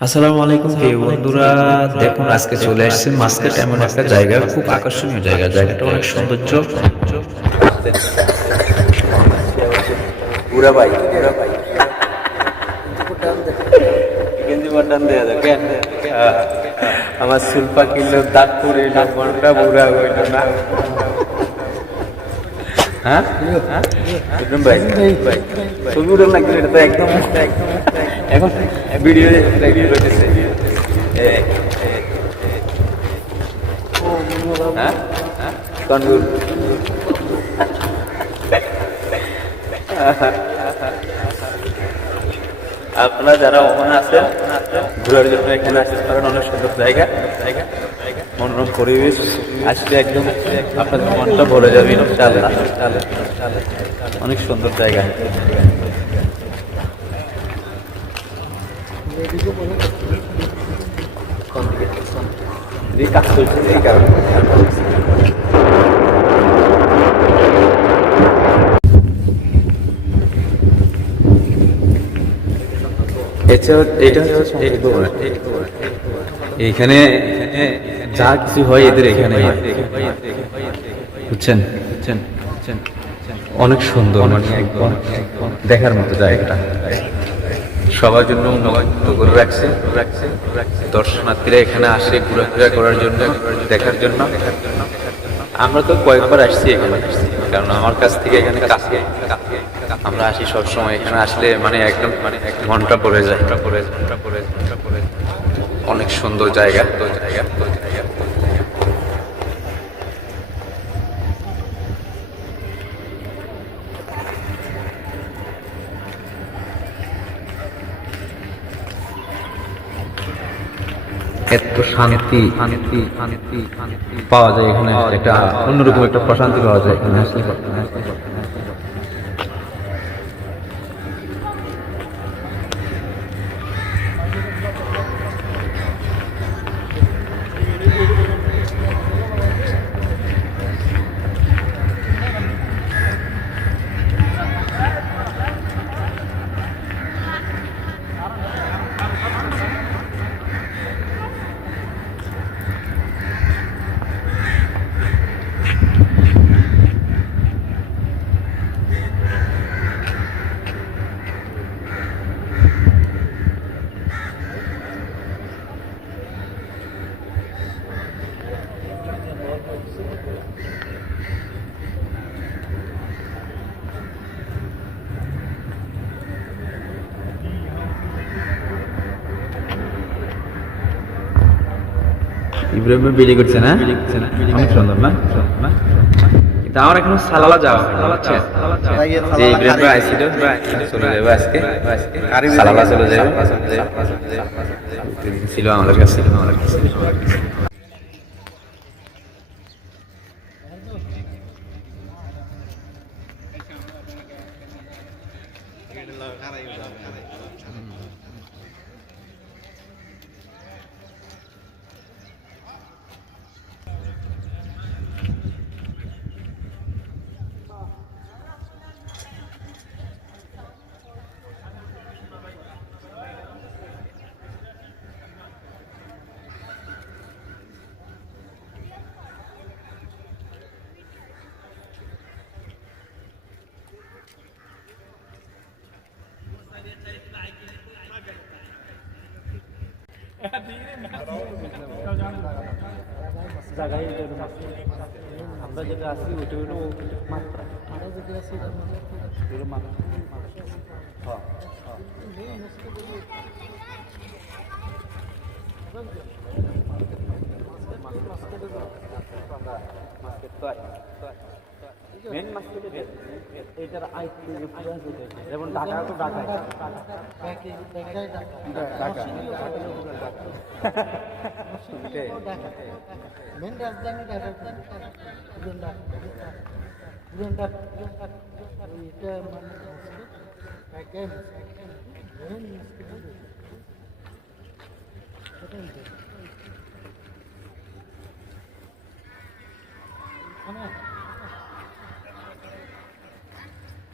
আসসালামু আলাইকুম প্রিয় বন্ধুরা। দেখুন আজকে চলে আসছে মাস্কেট এমন একটা জায়গা খুব আকর্ষণীয় জায়গা। জায়গাটা অনেক সৌন্দর্য। পুরা ভাই পুরা ভাই। গেঞ্জি বাটন দেয়া যায় কেন? আমার সুলপা কিনলো দাঁত পরে মনটা বুড়া হইল না। হ্যাঁ? হ্যাঁ? ভাই ভাই। ছবি উঠে না এটা তো একদম একদম এখন ভিডিও। হ্যাঁ? হ্যাঁ? আপনারা যারা ওখানে আছেন, ঘোরার জন্য এখানে আসতে পারেন, অনেক সুন্দর জায়গা। মনোরম পরিবেশ। আসলে একদম আপনাদের মনটা ভরে যাবে অনেক সুন্দর জায়গা। সমৃদ্ধ যা কিছু হয় এদের এখানে। বুঝছেন বুঝছেন? অনেক সুন্দর মানে দেখার মতো জায়গাটা সবার জন্য করে রাখছে। দর্শনার্থীরা এখানে আসে, ঘোরাফেরা করার জন্য, দেখার জন্য। আমরা তো কয়েকবার আসছি এখানে, কারণ আমার কাছ থেকে এখানে কাছে। আমরা আসি সব সময় এখানে আসলে মানে একদম মানে এক ঘণ্টা পরে যায়। অনেক সুন্দর জায়গা জায়গা। এত শান্তি পাওয়া যায় এখানে একটা অন্যরকম একটা প্রশান্তি পাওয়া যায় এখানে। ইব্রাহিম বিলি করছে না? অনেক সুন্দর না? কিন্তু আমার এখনও সালালা যাওয়া যে ইব্রাহিম ভাই আইছিল চলে যাবে আজকে। সালালা চলে যাবে। ছিল আমাদের কাছে ছিল আমাদের কাছে। জায়গায় আমরা যেটা আছি ওইটা হলো মাত্রা আমরা যেটা আছি এটা হলো মাত্রা হ্যাঁ মেন মার্কেটে এটার আইটি যেমন ঢাকা তো ঢাকা মেন রাজধানী ঢাকা এটা। মানে